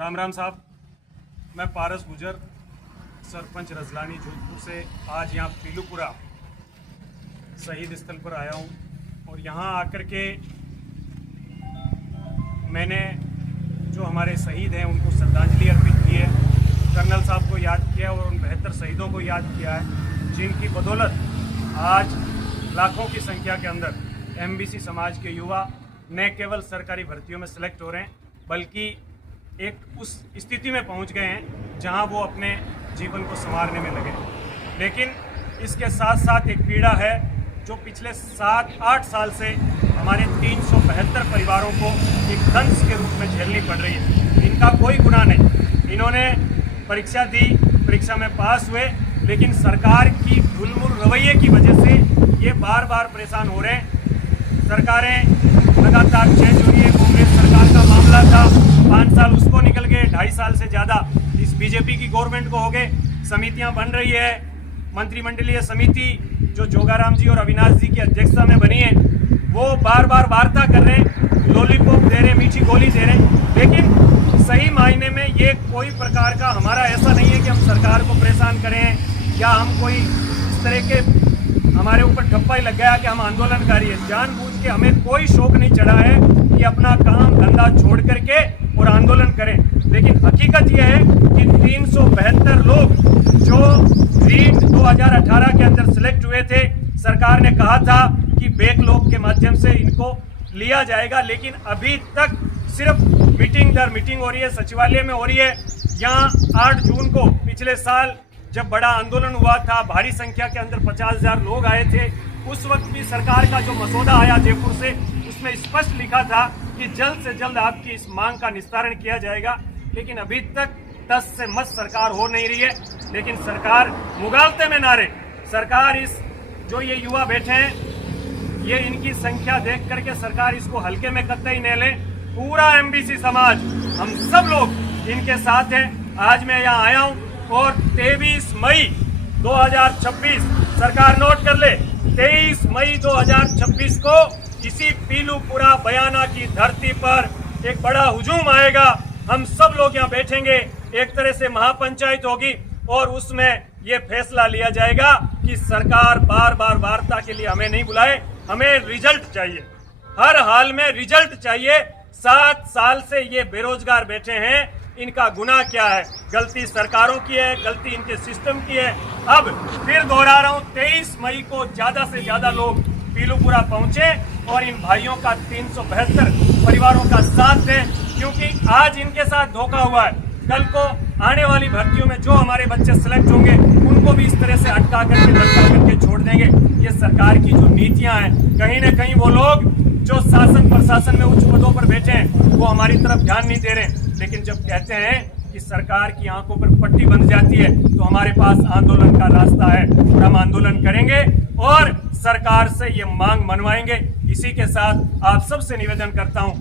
राम राम साहब, मैं पारस गुजर, सरपंच रजलानी जोधपुर से आज यहाँ पीलूपुरा शहीद स्थल पर आया हूँ और यहाँ आकर के मैंने जो हमारे शहीद हैं उनको श्रद्धांजलि अर्पित की है। कर्नल साहब को याद किया और उन 72 शहीदों को याद किया है जिनकी बदौलत आज लाखों की संख्या के अंदर एमबीसी समाज के युवा न केवल सरकारी भर्तियों में सेलेक्ट हो रहे हैं बल्कि एक उस स्थिति में पहुंच गए हैं जहां वो अपने जीवन को संवारने में लगे। लेकिन इसके साथ साथ एक पीड़ा है जो पिछले 7-8 साल से हमारे 372 परिवारों को एक दंश के रूप में झेलनी पड़ रही है। इनका कोई गुनाह नहीं, इन्होंने परीक्षा दी, परीक्षा में पास हुए, लेकिन सरकार की ढुलमुल रवैये की वजह से ये बार बार परेशान हो रहे हैं। सरकारें लगातार चेंज हो रही है। कांग्रेस सरकार का मामला था, 5 साल उसको निकल गए, 2.5 साल से ज़्यादा इस बीजेपी की गवर्नमेंट को हो गए। समितियां बन रही है, मंत्रिमंडलीय समिति जो जोगाराम जी और अविनाश जी की अध्यक्षता में बनी है वो बार बार वार्ता कर रहे हैं, लॉलीपॉप दे रहे हैं, मीठी गोली दे रहे हैं, लेकिन सही मायने में ये कोई प्रकार का हमारा ऐसा नहीं है कि हम सरकार को परेशान करें या हम कोई इस तरह के हमारे ऊपर ठप्पा ही लग गया कि हम आंदोलनकारी हैं। जानबूझ के हमें कोई शौक नहीं चढ़ा है कि अपना काम धंधा छोड़ करके और आंदोलन करें। लेकिन हकीकत यह है कि 372 लोग जो रीट 2018 के अंदर सिलेक्ट हुए थे, सरकार ने कहा था कि बैकलॉग के माध्यम से इनको लिया जाएगा, लेकिन अभी तक सिर्फ मीटिंग दर मीटिंग हो रही है, सचिवालय में हो रही है। यहाँ 8 जून को पिछले साल जब बड़ा आंदोलन हुआ था, भारी संख्या के अंदर 50,000 लोग आए थे, उस वक्त भी सरकार का जो मसौदा आया जयपुर से उसमें स्पष्ट लिखा था कि जल्द से जल्द आपकी इस मांग का निस्तारण किया जाएगा। लेकिन अभी तक तस से मस सरकार हो नहीं रही है। लेकिन सरकार मुगालते में ना रहे। सरकार इस जो ये युवा बैठे हैं, ये इनकी संख्या देख करके सरकार इसको हल्के में कतई न ले। पूरा एमबीसी समाज, हम सब लोग इनके साथ हैं। आज मैं यहाँ आया हूँ और 23 मई 2026 सरकार नोट कर ले, 23 मई 2026 को इसी पीलूपुरा बयाना की धरती पर एक बड़ा हुजूम आएगा। हम सब लोग यहाँ बैठेंगे, एक तरह से महापंचायत होगी और उसमें ये फैसला लिया जाएगा कि सरकार बार बार वार्ता के लिए हमें नहीं बुलाए, हमें रिजल्ट चाहिए, हर हाल में रिजल्ट चाहिए। 7 साल से ये बेरोजगार बैठे हैं, इनका गुनाह क्या है? गलती सरकारों की है, गलती इनके सिस्टम की है। अब फिर दोहरा रहा हूं, 23 मई को ज्यादा से ज्यादा लोग पीलूपुरा पहुंचे और इन भाइयों का 372 परिवारों का साथ दें, क्योंकि आज इनके साथ धोखा हुआ है। कल को आने वाली भर्तियों में जो हमारे बच्चे सिलेक्ट होंगे उनको भी इस तरह से अटका करके लटका करके छोड़ देंगे। ये सरकार की जो नीतियां हैं, कहीं ना कहीं वो लोग जो शासन प्रशासन में उच्च पदों पर बैठे हैं वो हमारी तरफ ध्यान नहीं दे रहे। लेकिन जब कहते हैं कि सरकार की आंखों पर पट्टी बंध जाती है तो हमारे पास आंदोलन का रास्ता है और हम आंदोलन करेंगे और सरकार से ये मांग मनवाएंगे। इसी के साथ आप सबसे निवेदन करता हूं